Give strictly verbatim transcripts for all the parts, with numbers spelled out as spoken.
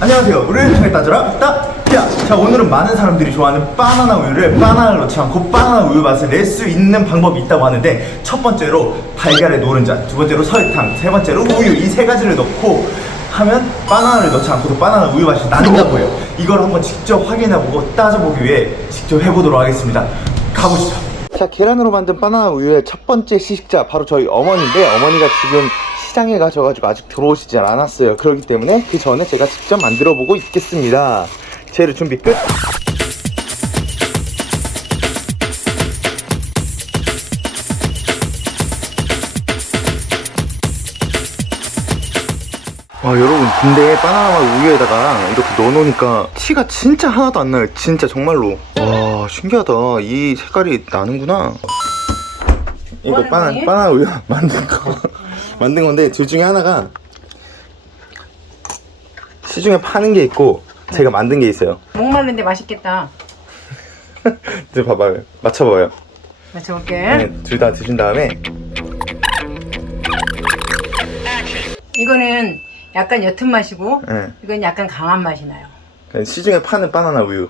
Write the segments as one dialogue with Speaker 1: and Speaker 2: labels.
Speaker 1: 안녕하세요. 우리를 통해 따져라 따야. 자, 오늘은 많은 사람들이 좋아하는 바나나 우유를 바나나를 넣지 않고 바나나 우유 맛을 낼 수 있는 방법이 있다고 하는데, 첫 번째로 달걀의 노른자, 두 번째로 설탕, 세 번째로 우유, 이 세 가지를 넣고 하면 바나나를 넣지 않고도 바나나 우유 맛이 난다고 해요. 이걸 한번 직접 확인해보고 따져보기 위해 직접 해보도록 하겠습니다. 가보시죠. 자, 계란으로 만든 바나나 우유의 첫 번째 시식자, 바로 저희 어머니인데, 어머니가 지금 시장에 가셔가지고 아직 들어오시질 않았어요. 그렇기 때문에 그 전에 제가 직접 만들어 보고 있겠습니다. 재료 준비 끝! 와, 여러분, 근데 바나나 우유에다가 이렇게 넣어놓으니까 티가 진짜 하나도 안 나요. 진짜 정말로. 와, 신기하다. 이 색깔이 나는구나. 이거 바나, 바나나 우유 만든 거 만든 건데, 둘 중에 하나가 시중에 파는 게 있고 제가 만든 게 있어요.
Speaker 2: 목마른데 맛있겠다.
Speaker 1: 이제 봐봐요. 맞춰봐요.
Speaker 2: 맞춰볼게.
Speaker 1: 네, 둘 다 드신 다음에.
Speaker 2: 이거는 약간 옅은 맛이고,
Speaker 1: 네.
Speaker 2: 이건 약간 강한 맛이 나요.
Speaker 1: 시중에 파는 바나나 우유.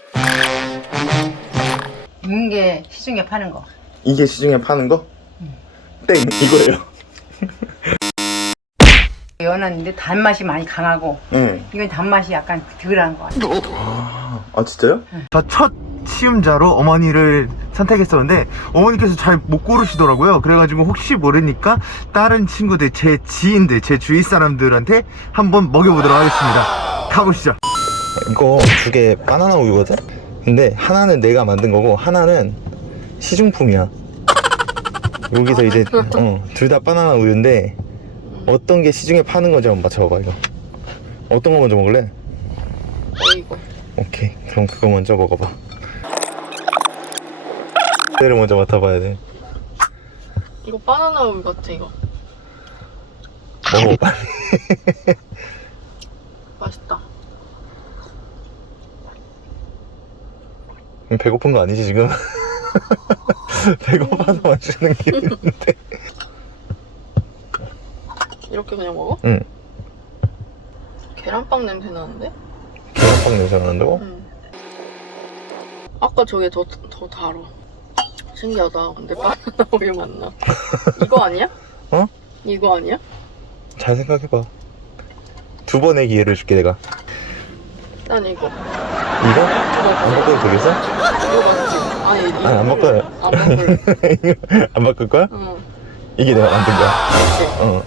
Speaker 2: 이게 시중에 파는 거.
Speaker 1: 이게 시중에 파는 거? 땡! 이거예요.
Speaker 2: 연한데 단맛이 많이 강하고,
Speaker 1: 네.
Speaker 2: 이건 단맛이 약간 덜한 거 같아요.
Speaker 1: 아, 아 진짜요? 저 첫 시음자로 어머니를 선택했었는데, 어머니께서 잘 못 고르시더라고요. 그래가지고 혹시 모르니까 다른 친구들, 제 지인들, 제 주위 사람들한테 한번 먹여보도록 하겠습니다. 가보시죠. 이거 두 개 바나나 우유거든? 근데 하나는 내가 만든 거고 하나는 시중품이야. 여기서 이제 어, 둘 다 바나나 우유인데 어떤 게 시중에 파는 건지 한번 맞춰봐. 이거 어떤 거 먼저 먹을래?
Speaker 3: 어, 이거.
Speaker 1: 오케이, 그럼 그거 먼저 먹어봐. 때를 먼저 맡아봐야 돼.
Speaker 3: 이거 바나나 우유 같아, 이거.
Speaker 1: 먹어 빨리.
Speaker 3: 맛있다.
Speaker 1: 배고픈 거 아니지 지금? 배고파서 마시는 기분인데.
Speaker 3: 이렇게 그냥 먹어?
Speaker 1: 응.
Speaker 3: 계란빵 냄새 나는데?
Speaker 1: 계란빵 냄새 난다고?
Speaker 3: 응. 아까 저게 더, 더 달아. 신기하다. 근데 바나나 우유 맞나? 이거 아니야?
Speaker 1: 어?
Speaker 3: 이거 아니야?
Speaker 1: 잘 생각해봐. 두 번의 기회를 줄게 내가.
Speaker 3: 난 이거.
Speaker 1: 이거? 안 바꿔도 되겠어?
Speaker 3: 이거 맞지? 아니, 이거.
Speaker 1: 아니, 안 바꿔요.
Speaker 3: 안 바꿀래.
Speaker 1: 안 바꿀 거야?
Speaker 3: 응.
Speaker 1: 이게 내가 만든 거야.
Speaker 3: 그치?
Speaker 1: 어.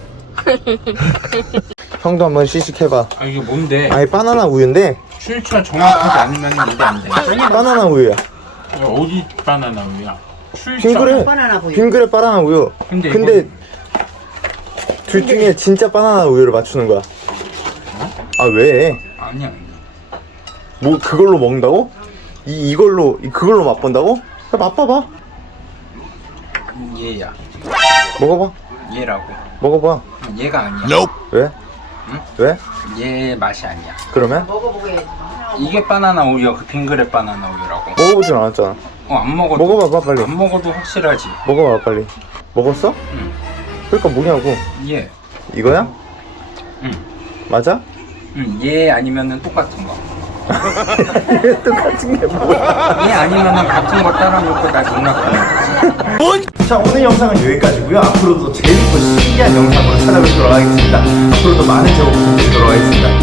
Speaker 1: 형도 한번 시식해봐.
Speaker 4: 아 이게 뭔데?
Speaker 1: 아니 바나나 우유인데
Speaker 4: 출처 정확하게 아니면 이게 안 돼.
Speaker 1: 바나나 우유야.
Speaker 4: 어디 바나나 우유야? 출처.
Speaker 1: 빙그레
Speaker 2: 바나나 우유.
Speaker 1: 빙그레 바나나 우유.
Speaker 4: 근데,
Speaker 1: 근데
Speaker 4: 이건...
Speaker 1: 둘 중에 진짜 바나나 우유를 맞추는 거야. 아 왜?
Speaker 4: 아니야.
Speaker 1: 뭐 그걸로 먹는다고? 이 이걸로 이- 그걸로 맛본다고? 야, 맛봐봐.
Speaker 4: 얘야.
Speaker 1: 먹어봐.
Speaker 4: 얘라고.
Speaker 1: 먹어봐.
Speaker 4: 얘가 아니야.
Speaker 1: 왜?
Speaker 4: 응?
Speaker 1: 왜?
Speaker 4: 얘 맛이 아니야.
Speaker 1: 그러면?
Speaker 2: 먹어보고 해야지.
Speaker 4: 이게 바나나 우유야. 그 빙그레 바나나 우유라고.
Speaker 1: 먹어보진 않았잖아.
Speaker 4: 어 안 먹어도.
Speaker 1: 먹어봐봐 빨리.
Speaker 4: 안 먹어도 확실하지.
Speaker 1: 먹어봐 빨리. 먹었어?
Speaker 4: 응.
Speaker 1: 그러니까 뭐냐고.
Speaker 4: 얘.
Speaker 1: 이거야?
Speaker 4: 응.
Speaker 1: 맞아?
Speaker 4: 응. 얘 아니면은 똑같은 거.
Speaker 1: 똑같은 게 뭐야?
Speaker 4: 얘 아니면은 같은 거 따라 먹고 나 농락하는 거지.
Speaker 1: 자, 오늘 영상은 여기까지고요. 앞으로도 재밌고 신기한 영상으로 찾아뵙도록 하겠습니다. 앞으로도 많은 제보 부탁드리도록 하겠습니다.